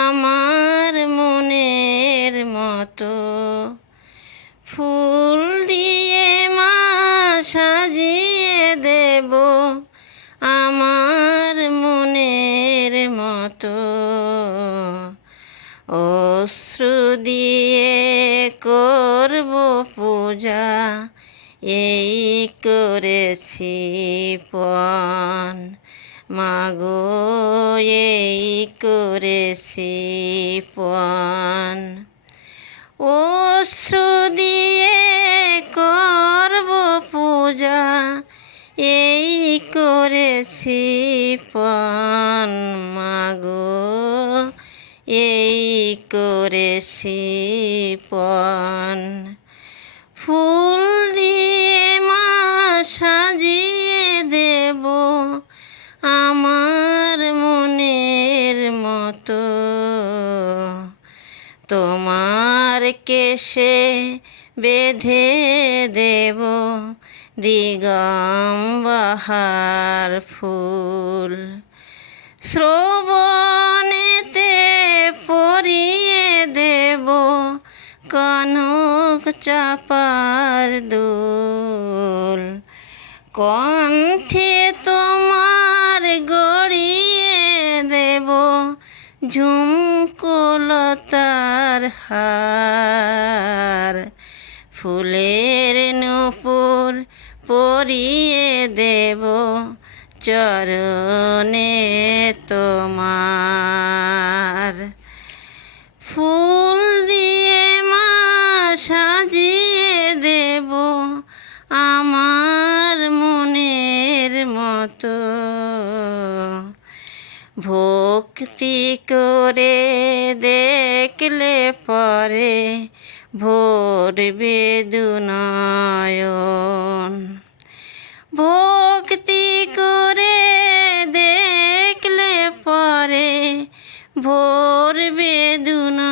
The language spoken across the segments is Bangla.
আমার মনের মতো। ফুল দিয়ে মা সাজিয়ে দেব আমার মনের মতো। অশ্রু দিয়ে করব পূজা, এই করেছি পণ। মাগো এই করেছি পণ। অশ্রু দিয়ে করব পূজা এই করেছি পণ মাগো এই করেছি পণ। ফুল তোমার কেশে বেঁধে দেব দিগম্বহার ফুল। শ্রবণেতে পরিয়ে দেব কনক চাপার দুল। কণ্ঠে তোমার গড়িয়ে দেব ঝুমকোলতার হার। ফুলের নূপুর পরিয়ে দেব চরণে তোমার। ফুল দিয়ে মা সাজিয়ে দেব আমার মনের মতো। ভক্তি করে দেখলে পরে ভোর বেদুনয়ন। ভক্তি করে দেখলে পরে ভোর বেদুনয়ন।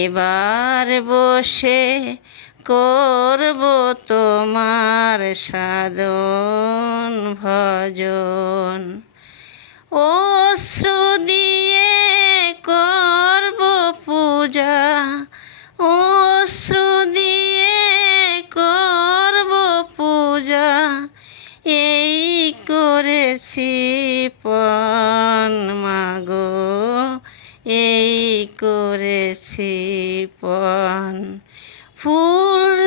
এবার বসে করব তোমার সাধন ভজন। অশ্রু এই করেছি পণ মাগো। এই করেছি পণ। ফুল